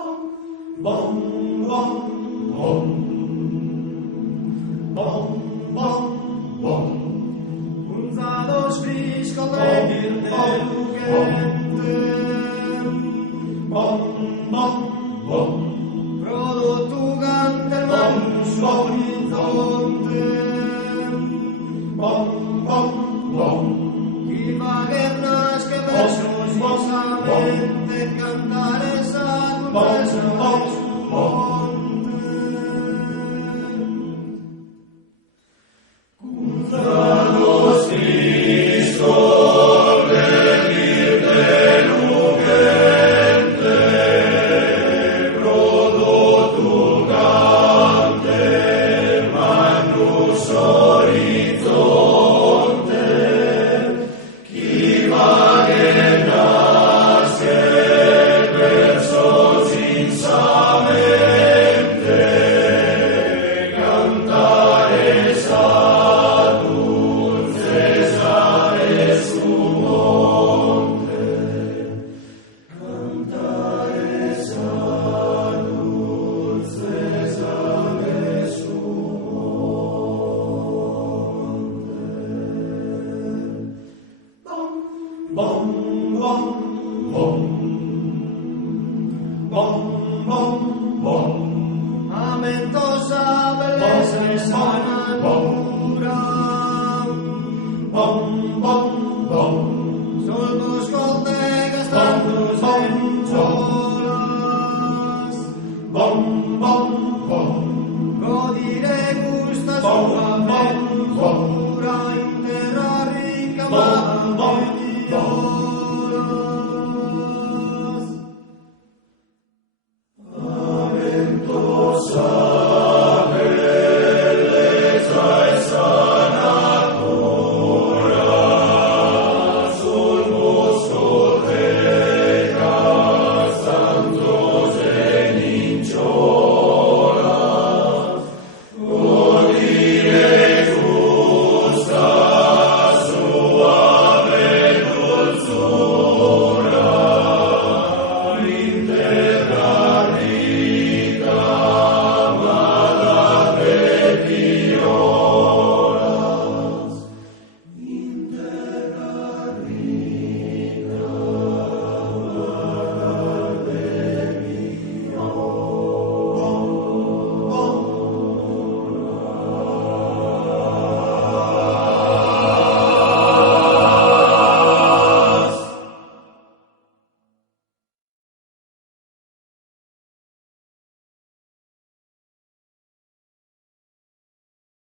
bom, bom, bom, bom, bom, bom. Unser dos frisco legir der Lugentem, Bom, bom, bom, productugant der manus horizontem, bom, bom, bom. qui vaguernas que versos vosamente cantares ad versos monte. Danos Christo, venir de lugente, productugante, manus horizonte, qui vagenas et versos insamente, cantares ad dulces aves su monte, cantares ad dulces aves su monte. Bom, bom, bom, bom, bom, bom, Amentosa belleza bom, sana bom,